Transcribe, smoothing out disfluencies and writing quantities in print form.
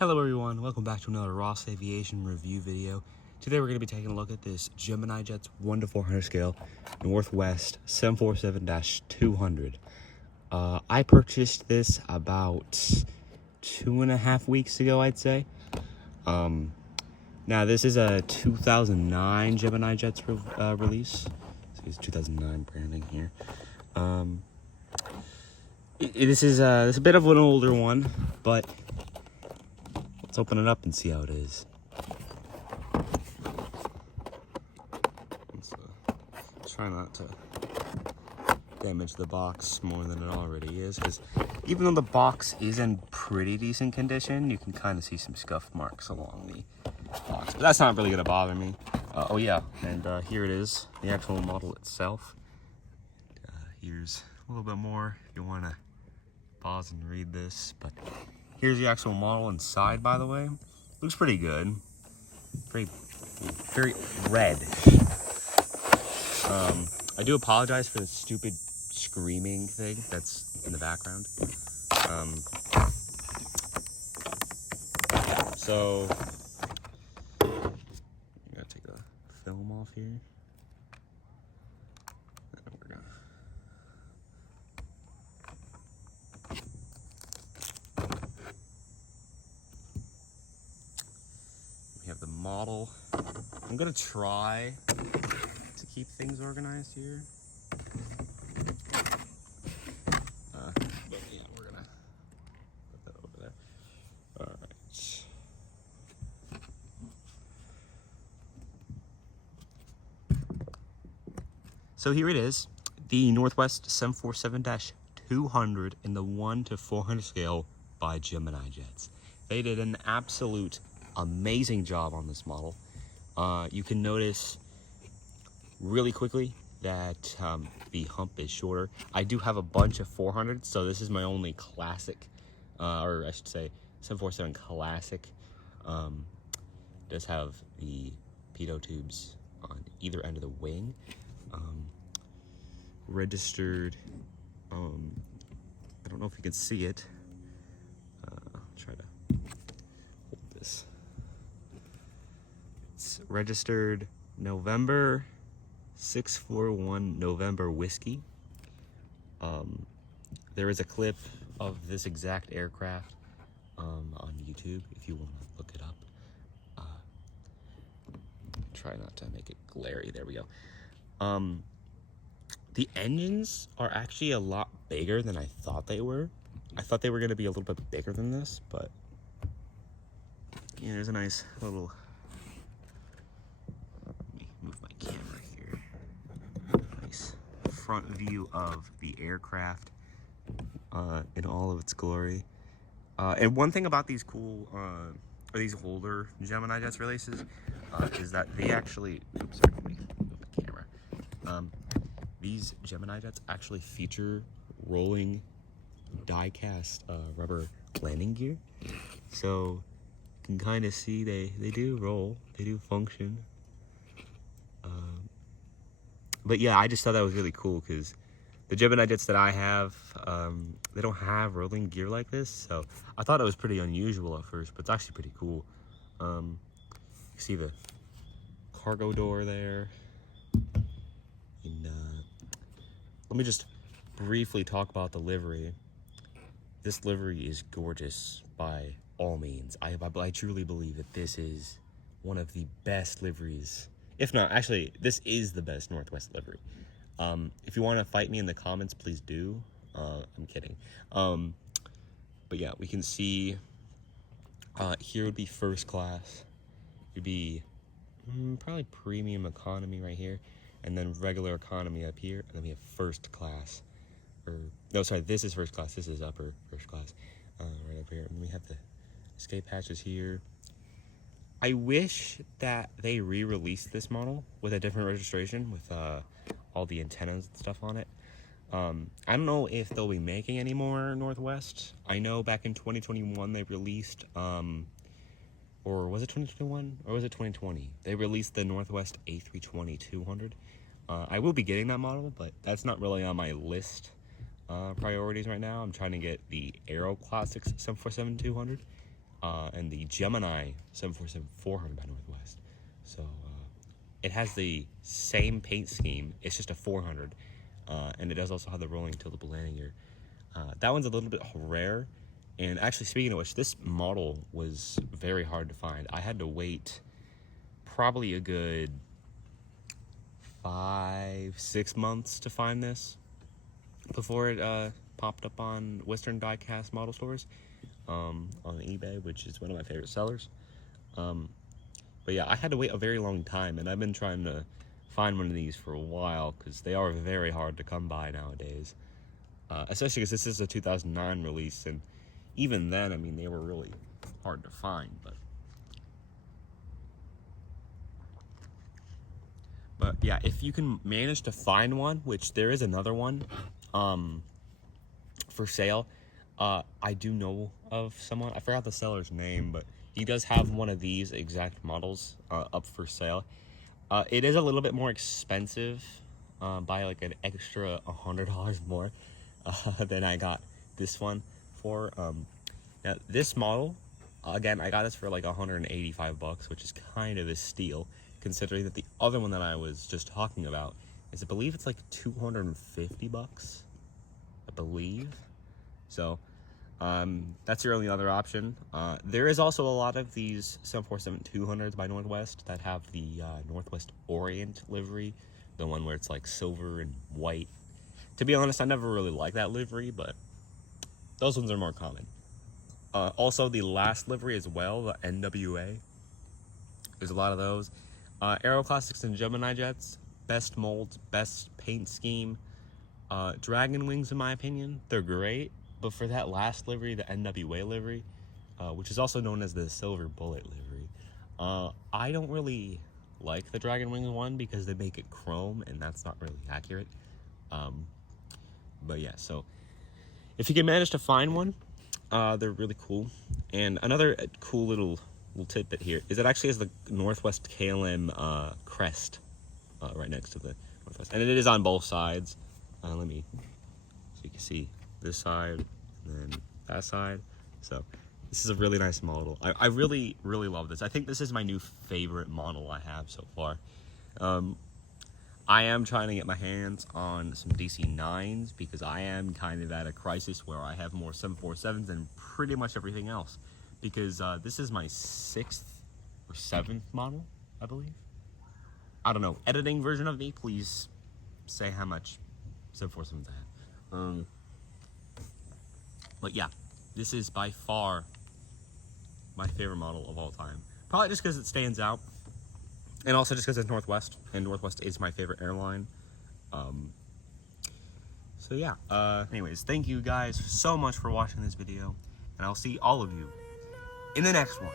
Hello everyone, welcome back to another Ross Aviation review video. Today we're going to be taking a look at this Gemini Jets 1 to 400 scale Northwest 747-200. I purchased this about 2.5 weeks ago, I'd say. Now this is a 2009 Gemini Jets release. So it's 2009 branding here. This is a bit of an older one, but let's open it up and see how it is. Let's try not to damage the box more than it already is, because even though the box is in pretty decent condition, you can kind of see some scuff marks along the box. But that's not really going to bother me. Oh yeah, and here it is, the actual model itself. Here's a little bit more if you want to pause and read this, but here's the actual model inside, by the way. Looks pretty good. Very red. I do apologize for the stupid screaming thing that's in the background. So, I'm gonna take the film off here. We have the model. I'm gonna try to keep things organized here. But yeah, we're gonna put that over there. All right. So here it is, the Northwest 747-200 in the 1 to 400 scale by Gemini Jets. They did an absolute amazing job on this model. You can notice really quickly that the hump is shorter. I do have a bunch of 400s, so this is my only classic, or I should say 747 Classic. Does have the pitot tubes on either end of the wing. Registered, I don't know if you can see it. I'll try to hold this. It's registered November 641 November Whiskey. There is a clip of this exact aircraft on YouTube if you want to look it up. Try not to make it glary. There we go. The engines are actually a lot bigger than I thought they were. I thought they were going to be a little bit bigger than this, but yeah, there's a nice little, let me move my camera here. Nice front view of the aircraft in all of its glory. And one thing about these cool, or these older Gemini Jets releases, is that they actually, oops, sorry, let me move the camera. These Gemini Jets actually feature rolling die-cast rubber landing gear. So you can kind of see they do roll, they do function. But yeah, I just thought that was really cool because the Gemini Jets that I have, they don't have rolling gear like this. So I thought it was pretty unusual at first, but it's actually pretty cool. You see the cargo door there. And let me just briefly talk about the livery. This livery is gorgeous by all means. I truly believe that this is one of the best liveries. If not, actually, this is the best Northwest livery. If you want to fight me in the comments, please do. I'm kidding. But yeah, we can see here would be first class. It would be probably premium economy right here. And then regular economy up here, and then we have first class. No, sorry, this is first class. This is upper first class, right up here. And we have the escape hatches here. I wish that they re-released this model with a different registration, with all the antennas and stuff on it. I don't know if they'll be making any more Northwest. I know back in 2021 they released, or was it 2021 or was it 2020? They released the Northwest A320-200. I will be getting that model, but that's not really on my list priorities right now. I'm trying to get the Aero Classics 747-200. and the Gemini 747-400 by Northwest. So it has the same paint scheme. It's just a 400, and it does also have the rolling tiltable landing gear. That one's a little bit rare. And actually, speaking of which, this model was very hard to find. I had to wait probably a good 5-6 months to find this before it popped up on Western Diecast model stores on eBay, which is one of my favorite sellers. But yeah, I had to wait a very long time, and I've been trying to find one of these for a while because they are very hard to come by nowadays. Especially because this is a 2009 release, and even then, I mean, they were really hard to find. But yeah, if you can manage to find one, which there is another one for sale. I do know of someone, I forgot the seller's name, but he does have one of these exact models up for sale. It is a little bit more expensive by like an extra $100 more than I got this one for. Now this model, again, I got this for like $185, which is kind of a steal, considering that the other one that I was just talking about is, I believe it's like $250, I believe. So that's your only other option. There is also a lot of these 747-200s by Northwest that have the Northwest Orient livery, the one where it's like silver and white. To be honest, I never really liked that livery, but those ones are more common. Also, the last livery as well, the NWA. There's a lot of those. Aero Classics and Gemini jets, best molds, best paint scheme. Dragon Wings, in my opinion, they're great. But for that last livery, the NWA livery, which is also known as the Silver Bullet livery, I don't really like the Dragon Wings one because they make it chrome, and that's not really accurate. But yeah, so if you can manage to find one, they're really cool. And another cool little tidbit here is it actually has the Northwest KLM crest right next to the Northwest, and it is on both sides. Let me, so you can see this side and then that side. So this is a really nice model. I really love this. I think this is my new favorite model I have so far. I am trying to get my hands on some DC-9s because I am kind of at a crisis where I have more 747s than pretty much everything else, because this is my 6th or 7th model, I believe. I don't know. Editing version of me, please say how much 747s I have. But yeah, this is by far my favorite model of all time. Probably just because it stands out, and also just because it's Northwest, and Northwest is my favorite airline. So yeah, anyways, thank you guys so much for watching this video, and I'll see all of you in the next one.